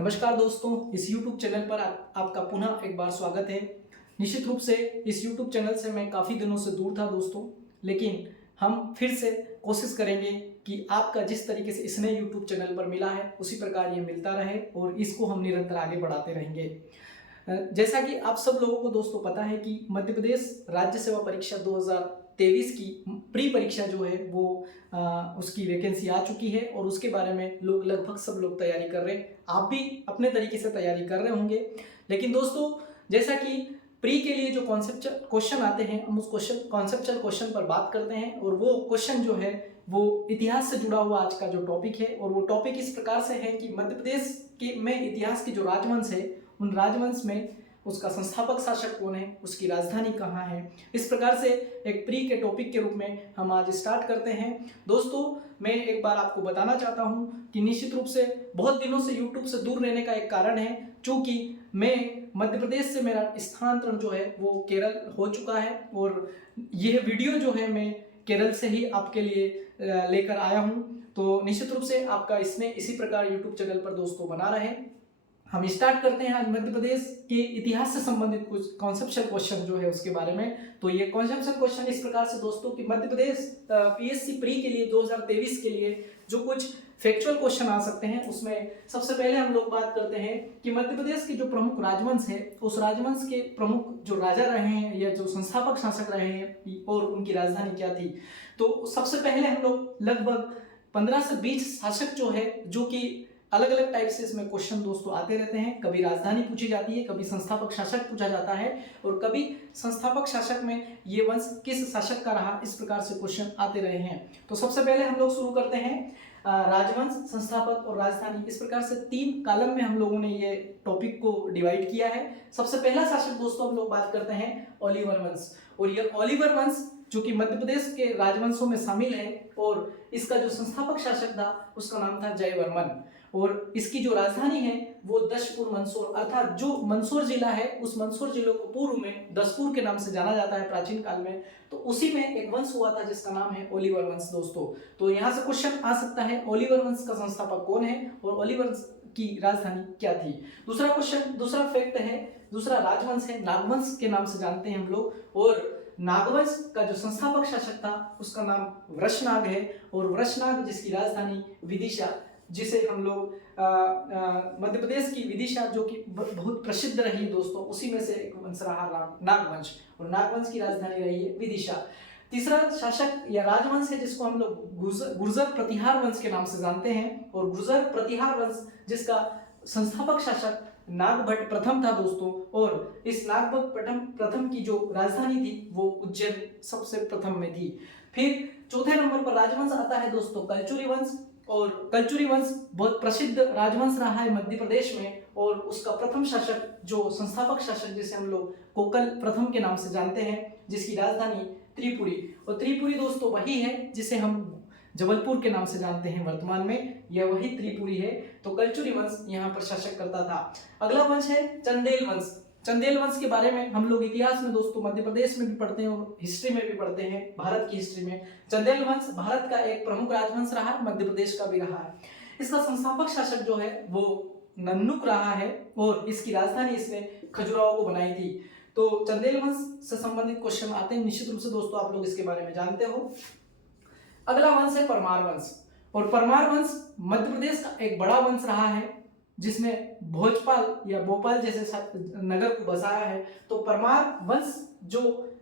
नमस्कार दोस्तों, इस YouTube चैनल पर आपका पुनः एक बार स्वागत है। निश्चित रूप से इस YouTube चैनल से मैं काफ़ी दिनों से दूर था दोस्तों, लेकिन हम फिर से कोशिश करेंगे कि आपका जिस तरीके से स्नेह YouTube चैनल पर मिला है उसी प्रकार ये मिलता रहे और इसको हम निरंतर आगे बढ़ाते रहेंगे। जैसा कि आप सब लोगों को दोस्तों पता है कि मध्य प्रदेश राज्य सेवा परीक्षा 2023 की प्री परीक्षा जो है वो उसकी वैकेंसी आ चुकी है और उसके बारे में लोग लगभग सब लोग तैयारी कर रहे हैं। आप भी अपने तरीके से तैयारी कर रहे होंगे, लेकिन दोस्तों जैसा कि प्री के लिए जो कॉन्सेप्चुअल क्वेश्चन आते हैं हम उस कॉन्सेप्चुअल क्वेश्चन पर बात करते हैं और वो क्वेश्चन जो है वो इतिहास से जुड़ा हुआ आज का जो टॉपिक है और वो टॉपिक इस प्रकार से है कि मध्य प्रदेश के में इतिहास की जो राजवंश है उन राजवंश में उसका संस्थापक शासक कौन है, उसकी राजधानी कहाँ है। इस प्रकार से एक प्री के टॉपिक के रूप में हम आज स्टार्ट करते हैं। दोस्तों मैं एक बार आपको बताना चाहता हूँ कि निश्चित रूप से बहुत दिनों से यूट्यूब से दूर रहने का एक कारण है, चूँकि मैं मध्य प्रदेश से मेरा स्थानांतरण जो है वो केरल हो चुका है और यह वीडियो जो है मैं केरल से ही आपके लिए लेकर आया हूँ। तो निश्चित रूप से आपका इसमें इसी प्रकार यूट्यूब चैनल पर दोस्तों बना रहे। हम स्टार्ट करते हैं आज मध्य प्रदेश के इतिहास से संबंधित कुछ कॉन्सेप्चुअल क्वेश्चन जो है उसके बारे में। तो ये कॉन्सेप्चुअल क्वेश्चन इस प्रकार से दोस्तों कि मध्य प्रदेश पीएससी प्री के लिए 2023 के लिए जो कुछ फैक्चुअल क्वेश्चन आ सकते हैं उसमें सबसे पहले हम लोग बात करते हैं कि मध्य प्रदेश के जो प्रमुख राजवंश है उस राजवंश के प्रमुख जो राजा रहे हैं या जो संस्थापक शासक रहे हैं और उनकी राजधानी क्या थी। तो सबसे पहले हम लोग लगभग 15 से 20 शासक जो है जो कि अलग अलग टाइप से इसमें क्वेश्चन दोस्तों आते रहते हैं। कभी राजधानी पूछी जाती है, कभी संस्थापक शासक पूछा जाता है और कभी संस्थापक शासक में ये वंश किस शासक का रहा, इस प्रकार से क्वेश्चन आते रहे हैं। तो सबसे पहले हम लोग शुरू करते हैं राजवंश, संस्थापक और राजधानी। इस प्रकार से 3 कॉलम में हम लोगों ने ये टॉपिक को डिवाइड किया है। सबसे पहला शासक दोस्तों हम लोग बात करते हैं ओलिवर वंश और ये ओलिवर वंश जो कि मध्य प्रदेश के राजवंशों में शामिल है और इसका जो संस्थापक शासक था उसका नाम था जयवर्मन और इसकी जो राजधानी है वो दशपुर मंदसौर अर्थात जो मंदसौर जिला है उस मंदसौर जिले को पूर्व में दशपुर के नाम से जाना जाता है प्राचीन काल में। तो उसी में एक वंश हुआ था जिसका नाम है ओलिवर वंश दोस्तों। तो यहाँ से क्वेश्चन आ सकता है ओलिवर वंश का संस्थापक कौन है और ओलिवर की राजधानी क्या थी। दूसरा क्वेश्चन, दूसरा फैक्ट है, दूसरा राजवंश है नागवंश के नाम से जानते हैं हम लोग और नागवंश का जो संस्थापक शासक था उसका नाम वृषनाग है और वृषनाग जिसकी राजधानी विदिशा, जिसे हम लोग मध्य प्रदेश की विदिशा जो कि बहुत प्रसिद्ध रही दोस्तों, उसी में से एक वंश रहा नागवंश और नागवंश की राजधानी रही है विदिशा। तीसरा शासक या राजवंश है जिसको हम लोग गुर्जर प्रतिहार वंश के नाम से जानते हैं और गुर्जर प्रतिहार वंश जिसका संस्थापक शासक नागभट्ट प्रथम था दोस्तों और इस नागभट्ट प्रथम की जो राजधानी थी वो उज्जैन सबसे प्रथम में थी। फिर चौथे नंबर पर राजवंश आता है दोस्तों कलचुरी वंश और कलचुरी वंश बहुत प्रसिद्ध राजवंश रहा है मध्य प्रदेश में और उसका प्रथम शासक जो संस्थापक शासक जिसे हम लोग कोकल प्रथम के नाम से जानते हैं जिसकी राजधानी त्रिपुरी और त्रिपुरी दोस्तों वही है जिसे हम जबलपुर के नाम से जानते हैं वर्तमान में, यह वही त्रिपुरी है। तो कलचुरी वंश यहाँ पर शासक करता था। अगला वंश है चंदेल वंश। चंदेल वंश के बारे में हम लोग इतिहास में दोस्तों मध्य प्रदेश में भी पढ़ते हैं और हिस्ट्री में भी पढ़ते हैं, भारत की हिस्ट्री में। चंदेल वंश भारत का एक प्रमुख राजवंश रहा है, मध्य प्रदेश का भी रहा है। इसका संस्थापक शासक जो है वो नन्नुक रहा है और इसकी राजधानी इसने खजुराहो को बनाई थी। तो चंदेल वंश से संबंधित क्वेश्चन आते हैं, निश्चित रूप से दोस्तों आप लोग इसके बारे में जानते हो। अगला वंश है परमार वंश और परमार वंश मध्य प्रदेश का एक बड़ा वंश रहा है जिसने भोजपाल या भोपाल जैसे नगर को बसाया है। तो परमार वंश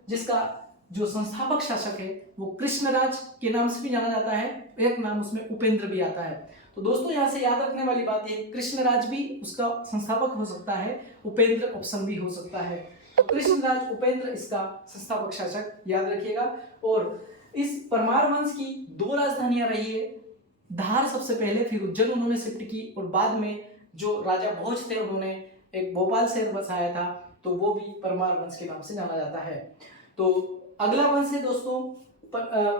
जिसका जो संस्थापक शासक है वो कृष्णराज के नाम से भी जाना जाता है, एक नाम उसमें उपेंद्र भी आता है। तो दोस्तों यहाँ से याद रखने वाली बात है कृष्णराज भी उसका संस्थापक हो सकता है, उपेंद्र ऑप्शन भी हो सकता है। तो कृष्णराज उपेंद्र इसका संस्थापक शासक याद रखिएगा। और इस परमार वंश की 2 राजधानियां रही है, धार सबसे पहले, फिर उज्जैन उन्होंने शिफ्ट की और बाद में जो राजा भोज थे उन्होंने एक भोपाल शहर बसाया था, तो वो भी परमार वंश के नाम से जाना जाता है। तो अगला वंश है दोस्तों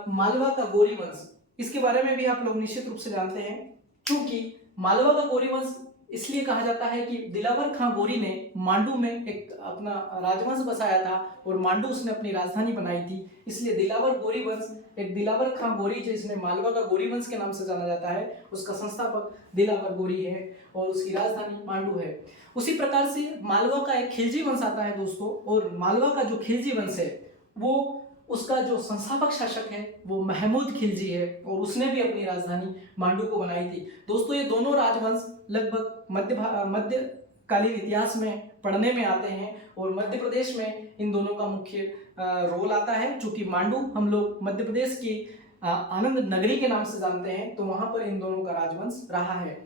मालवा का गौरी वंश। इसके बारे में भी आप लोग निश्चित रूप से जानते हैं क्योंकि मालवा का गौरी वंश इसलिए कहा जाता है कि दिलावर खां गोरी ने मांडू में एक अपना राजवंश बसाया था और मांडू उसने अपनी राजधानी बनाई थी, इसलिए दिलावर गोरी वंश, एक दिलावर खां गोरी जिसने मालवा का गोरी वंश के नाम से जाना जाता है, उसका संस्थापक दिलावर गोरी है और उसकी राजधानी मांडू है। उसी प्रकार से मालवा का एक खिलजी वंश आता है दोस्तों, और मालवा का जो खिलजी वंश है वो उसका जो संस्थापक शासक है वो महमूद खिलजी है और उसने भी अपनी राजधानी मांडू को बनाई थी। दोस्तों ये दोनों राजवंश लगभग मध्यकालीन इतिहास में पढ़ने में आते हैं और मध्य प्रदेश में इन दोनों का मुख्य रोल आता है। चूंकि मांडू हम लोग मध्य प्रदेश की आनंद नगरी के नाम से जानते हैं, तो वहां पर इन दोनों का राजवंश रहा है।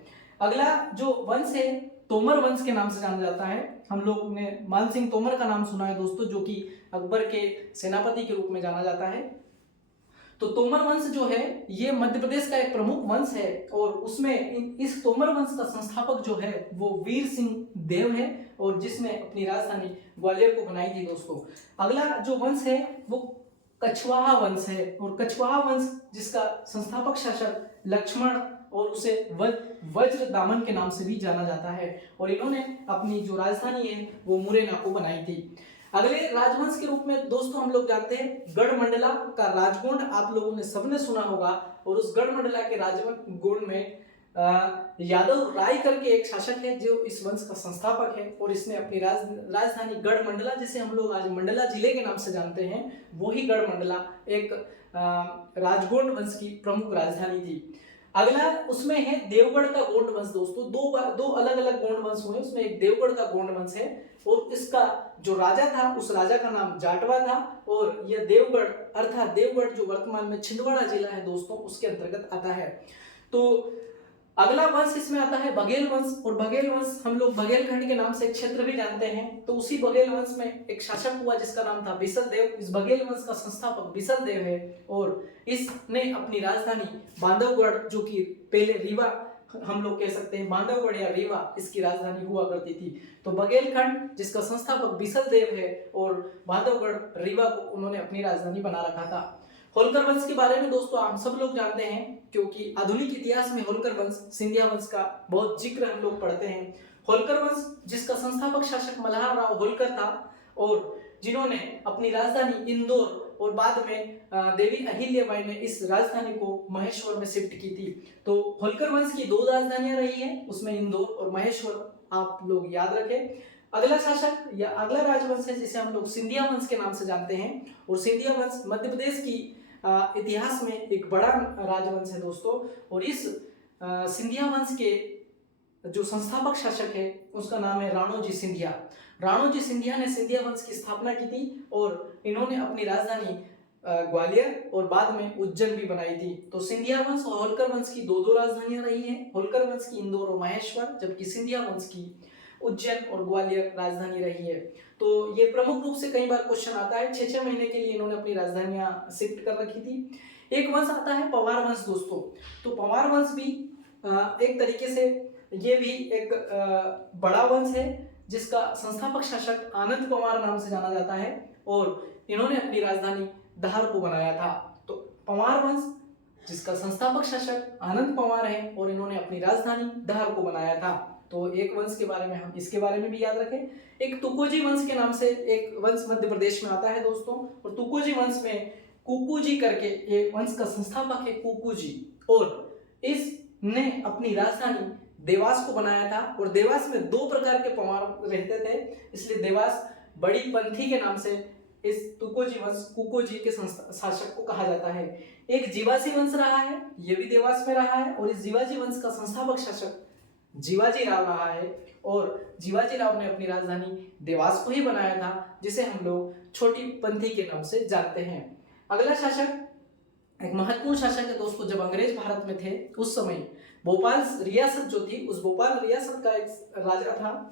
अगला जो वंश है तोमर वंश के नाम से जाना जाता है। हम लोग ने मान सिंह तोमर का नाम सुना है दोस्तों, जो कि अकबर के सेनापति के रूप में जाना जाता है। तो तोमर वंश जो है ये मध्य प्रदेश का एक प्रमुख वंश है और उसमें इस तोमर वंश का संस्थापक जो है वो वीर सिंह देव है और जिसने अपनी राजधानी ग्वालियर को बनाई थी दोस्तों। अगला जो वंश है वो कछवाहा वंश है और कछवाहा वंश जिसका संस्थापक शासक लक्ष्मण और उसे वज्र दामन के नाम से भी जाना जाता है और इन्होंने अपनी जो राजधानी है वो मुरैना को बनाई थी। अगले राजवंश के रूप में दोस्तों हम लोग जानते हैं गढ़मंडला का राजगोंड, आप लोगों ने सबने सुना होगा और उस गढ़मंडला के राजगोंड में यादव राय करके एक शासक है जो इस वंश का संस्थापक है और इसने अपनी राजधानी गढ़मंडला, जिसे हम लोग आज मंडला जिले के नाम से जानते हैं, वही गढ़मंडला एक राजगोंड वंश की प्रमुख राजधानी थी। अगला उसमें है देवगढ़ का गोंड वंश दोस्तों। दो अलग अलग गोंड वंश हुए, उसमें एक देवगढ़ का गोंड वंश है और इसका जो राजा था उस राजा का नाम जाटवा था और यह देवगढ़ अर्थात देवगढ़ जो वर्तमान में छिंदवाड़ा जिला है दोस्तों उसके अंतर्गत आता है। तो अगला वंश इसमें आता है बघेल वंश और बघेल वंश हम लोग बघेलखंड के नाम से एक क्षेत्र भी जानते हैं। तो उसी बघेल वंश में एक शासक हुआ जिसका नाम था बिसल देव। इस बघेल वंश का संस्थापक बिसल देव है और इसने अपनी राजधानी बांधवगढ़, जो कि पहले रीवा हम लोग कह सकते हैं, बांधवगढ़ या रीवा इसकी राजधानी हुआ करती थी। तो बघेलखंड जिसका संस्थापक बिसल देव है और बांधवगढ़ रीवा को उन्होंने अपनी राजधानी बना रखा था। होलकर वंश के बारे में दोस्तों हम सब लोग जानते हैं क्योंकि आधुनिक इतिहास में होलकर वंश, सिंधिया वंश का बहुत जिक्र हम लोग पढ़ते हैं। होलकर वंश जिसका संस्थापक शासक मल्हार राव होलकर था और जिन्होंने अपनी राजधानी इंदौर और बाद में देवी अहिल्याबाई ने इस राजधानी को महेश्वर में शिफ्ट की थी। तो होलकर वंश की 2 राजधानियां रही हैं, उसमें इंदौर और महेश्वर, आप लोग याद रखें। अगला शासक या अगला राजवंश है जिसे हम लोग सिंधिया वंश के नाम से जानते हैं और सिंधिया वंश मध्य प्रदेश की इतिहास में एक बड़ा राजवंश है दोस्तों। और इस सिंधिया वंश के जो संस्थापक शासक है उसका नाम है राणोजी सिंधिया। राणोजी सिंधिया ने सिंधिया वंश की स्थापना की थी और इन्होंने अपनी राजधानी ग्वालियर और बाद में उज्जैन भी बनाई थी। तो सिंधिया वंश और होलकर वंश की 2 राजधानियां रही हैं, होलकर वंश की इंदौर और महेश्वर, जबकि सिंधिया वंश की उज्जैन और ग्वालियर राजधानी रही है। तो ये प्रमुख रूप से कई बार क्वेश्चन आता है। 6-6 महीने के लिए इन्होंने अपनी राजधानियां शिफ्ट कर रखी थी। एक वंश आता है पवार वंश दोस्तों। तो पवार वंश भी एक तरीके से ये भी एक बड़ा वंश है जिसका संस्थापक शासक आनंद पवार नाम से जाना जाता है और इन्होंने अपनी राजधानी धार को बनाया था। तो पवार वंश जिसका संस्थापक शासक आनंद पवार है और इन्होंने अपनी राजधानी धार को बनाया था। तो एक वंश के बारे में हम इसके बारे में भी याद रखें। एक तुकोजी वंश के नाम से एक वंश मध्य प्रदेश में आता है दोस्तों और तुकोजी वंश में कुकुजी करके ये वंश का संस्थापक है कुकुजी और इसने अपनी राजधानी देवास को बनाया था और देवास में 2 प्रकार के पवार रहते थे, इसलिए देवास बड़ी पंथी के नाम से इस तुकोजी वंश कुकोजी के शासक को कहा जाता है। एक जीवाजी वंश रहा है, यह भी देवास में रहा है और इस जीवाजी वंश का संस्थापक शासक जीवाजी राव रहा है और जीवाजी राव ने अपनी राजधानी देवास को ही बनाया था, जिसे हम लोग छोटी पंथी के नाम से जानते हैं। अगला शासक एक महत्वपूर्ण शासक है दोस्तों। जब अंग्रेज भारत में थे उस समय भोपाल रियासत जो थी, उस भोपाल रियासत का एक राजा था,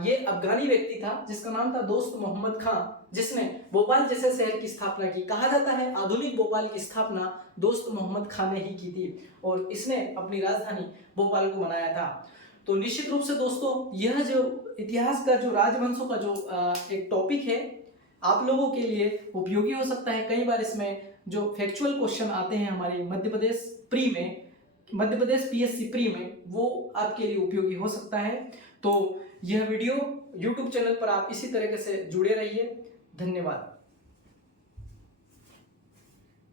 ये अफगानी व्यक्ति था जिसका नाम था दोस्त मोहम्मद खां, जिसने भोपाल जैसे शहर की स्थापना की। कहा जाता है आधुनिक भोपाल की स्थापना दोस्त मोहम्मद खां ने ही की थी और इसने अपनी राजधानी भोपाल को बनाया था। तो निश्चित रूप से दोस्तों यह जो इतिहास का जो राजवंशों का जो एक टॉपिक है आप लोगों के लिए उपयोगी हो सकता है। कई बार इसमें जो फैक्चुअल क्वेश्चन आते हैं हमारे मध्य प्रदेश प्री में, मध्य प्रदेश पीएससी प्री में वो आपके लिए उपयोगी हो सकता है। तो यह वीडियो यूट्यूब चैनल पर आप इसी तरीके से जुड़े रहिए। धन्यवाद।